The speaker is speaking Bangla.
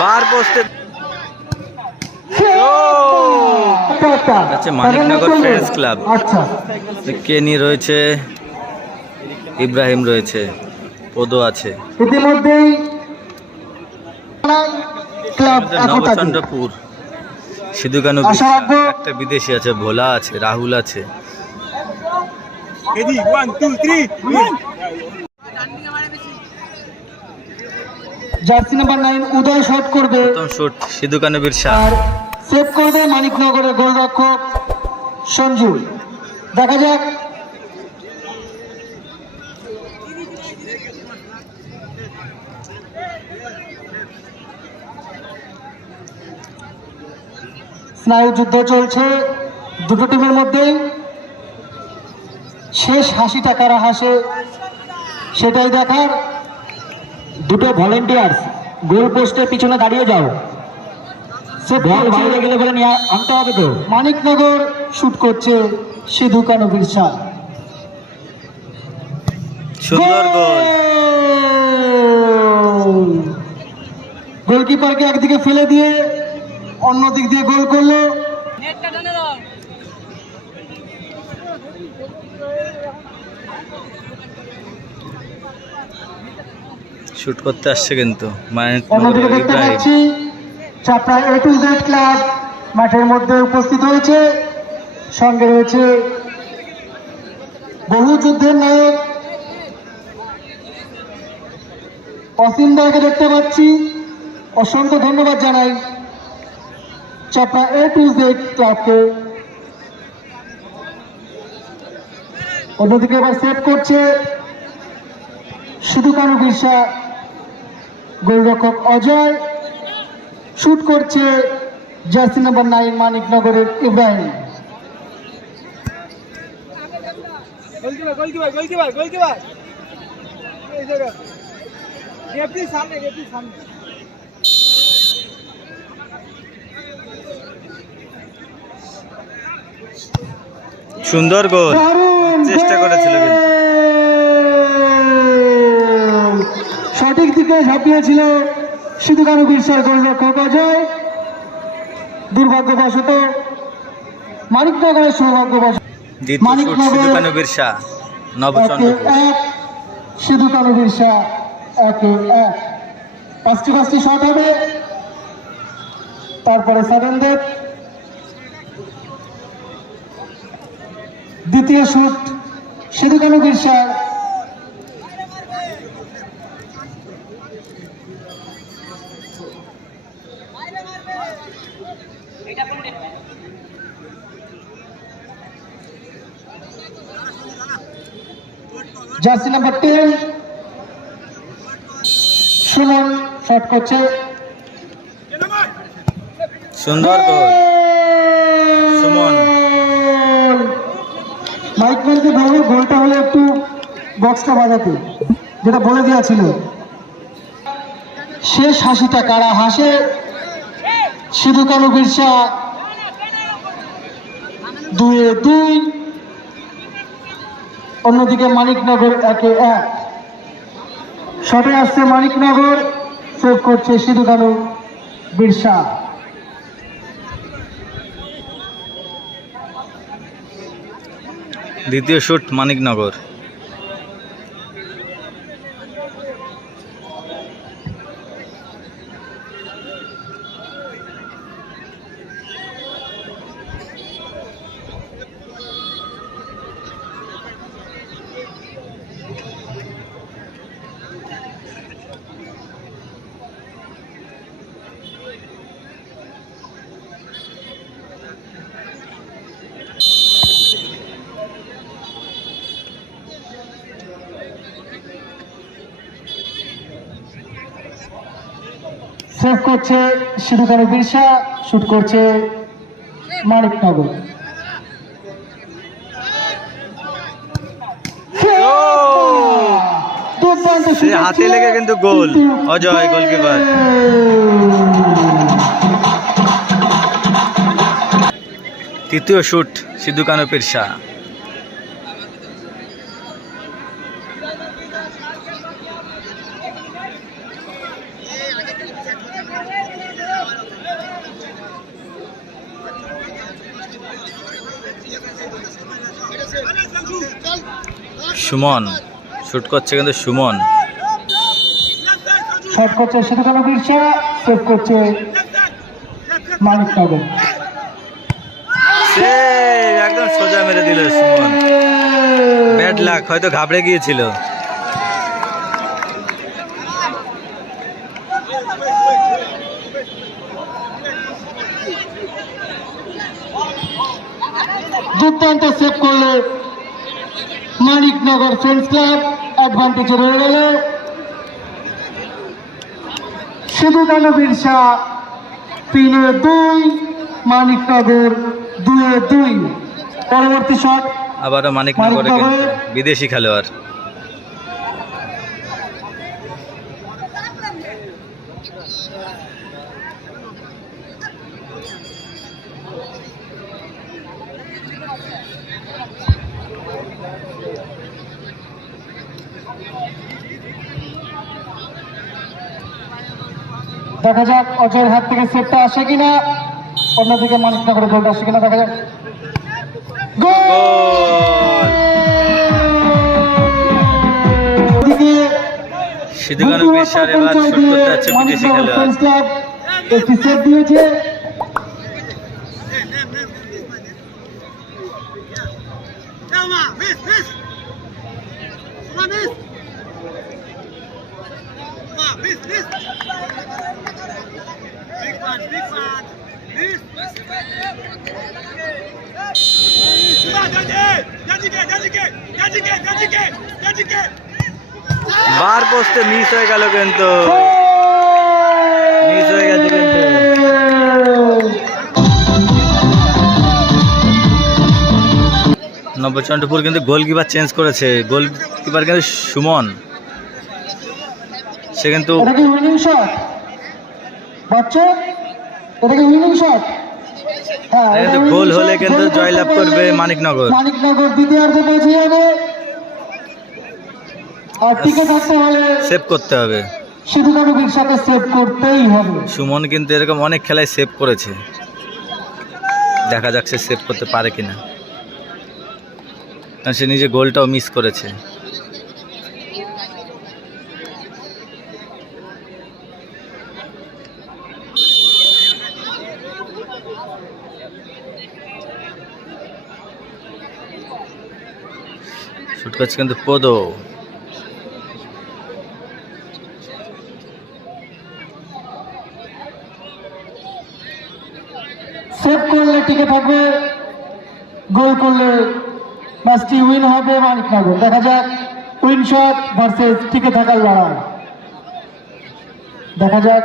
বার পোস্টে আচ্ছা মানিকনগর ফ্রেন্ডস ক্লাব আচ্ছা। কেনি রয়েছে ইব্রাহিম রয়েছে পদো আছে। ইতিমধ্যেই নবচন্দ্রপুর সিধু কানু একটা বিদেশি আছে ভোলা আছে রাহুল আছে। Jersey number nine Uday shot করবে। প্রথম শুট সিধুকানু বিরসা আর সেভ করবে মানিকনগরের গোলরক্ষক সঞ্জু দেখা যাক। স্নায়ু যুদ্ধ চলছে। দুটো টিমের মধ্যেই শেষ হাসিটা কারা হাসে সেটাই দেখার দুটো ভলেন্টিয়ার্স গোল পোস্টের পিছনে দাঁড়িয়ে যাও। সে বল বাইরে গেলে বলে নিয়ে আনতে হবে তো। মানিকনগর শুট করছে সিধু কানু বিরসা সুন্দর গোল! গোলকিপারকে একদিকে ফেলে দিয়ে অন্য দিক দিয়ে গোল করল। শুট করতে আসছে কিন্তু। অন্যদিকে মানিকনগরের দেখতে পাচ্ছি Chapra A to Z club মাঠের মধ্যে উপস্থিত হয়েছে সঙ্গে রয়েছে বহু যুদ্ধের নায়ক। অসীম দেখতে পাচ্ছি। অসংখ্য ধন্যবাদ জানাই। চাপড়া এ টু জেড ক্লাবকে অন্যদিকে এবার সেভ করছে শুধু কানু বিরসা গোলরক্ষক অজয়। শুট করছে জার্সি নাম্বার নাইন মানিকনগরের ইব্রাহিম। সুন্দর গোল চেষ্টা করেছিল কিন্তু। সঠিক দিকে ঝাঁপিয়েছিল শুধু কানু বিরসার গোলরক্ষক অজয়। দুর্ভাগ্যবশত মানিকনগরের সৌভাগ্যবশত মানিকনগর- সিধুকানু বিরসা একে নবচন্দ্রপুর এক শুধু কানু বিরসা একে এক। পাঁচটি পাঁচটি শট হবে। তারপরে সেভেন দ্বিতীয় শুট শুধু Kanu Birsa jersey number ten Suman shot করছে। সুন্দর সুমন। মাইক ম্যানকে বলব গোলটা হলে একটু বক্সটা বাজাতে, যেটা বলে দেওয়া ছিল। শেষ হাসিটা কারা হাসে? সিধু কানু বিরসা। দুয়ে দুই। অন্যদিকে মানিকনগর একে এক। শটে আসছে মানিকনগর, সেভ করছে সিধু কানু বিরসা। দ্বিতীয় শুট মানিকনগর। সেভ করছে সিধু কানু বিরসা শুট করছে দুর্দান্ত সে সুযোগ হাতে লেগে কিন্তু গোল। অজয় গোলকিপার। তৃতীয় শুট সিধুকানু পিরসা সুমন। শুট করছে কিন্তু সুমন। শট করছে সিধুকানু বিরসা সেভ করছে মানিক নগর সে একদম সোজা মেরে দিল সুমন। ব্যাড লাক হয়তো ঘাবড়ে গিয়েছিল। দুর্দান্ত সেভ করল। মানিকনগর ফ্রেন্ডস ক্লাব অ্যাডভান্টেজে রয়ে গেল। সিধুকানু বিরসা তিনে দুই মানিকনগর দুয়ে দুই পরবর্তী শট আবারও মানিকনগরে বিদেশি খেলোয়াড়। দেখা যাক অজয়ের হাত থেকে সেটটা আসে কিনা অন্যদিকে মানিকনগরের গোলটা আসে কিনা দেখা যাক গোল গোল ওদিকে এবার শুট করতে যাচ্ছে বিদেশি খেলোয়াড় একটি সেট দিয়েছে. Come on, miss. Miss. Come on. বার পোস্টে মিস হয়ে গেল কিন্তু। মিস হয়ে গেছে কিন্তু। নবচন্দ্রপুর কিন্তু গোলকিপার চেঞ্জ করেছে। গোলকিপার কিন্তু সুমন। সে কিন্তু এটা কি উইনিং শট বাচ্চা এটা কি উইনিং শট হ্যাঁ গোল হলে কিন্তু জয়লাভ করবে মানিকনগর। মানিকনগর দ্বিতীয়ার্ধে পৌঁছে যাবে। আর টিকে থাকতে হলে সেভ করতে হবে। সিধুকানু বিরসাকে সেভ করতেই হবে। সুমন কিন্তু এরকম অনেক খেলায় সেভ করেছে। দেখা যাক সে সেভ করতে পারে কিনা। কারণ সে নিজে গোলটাও মিস করেছে। শুট কিন্তু পদো সেভ করলে টিকে থাকবে। গোল করলে ম্যাচটি উইন হবে মানিকনগর দেখা যাক উইন শট ভার্সেস টিকে থাকার লড়াই। দেখা যাক।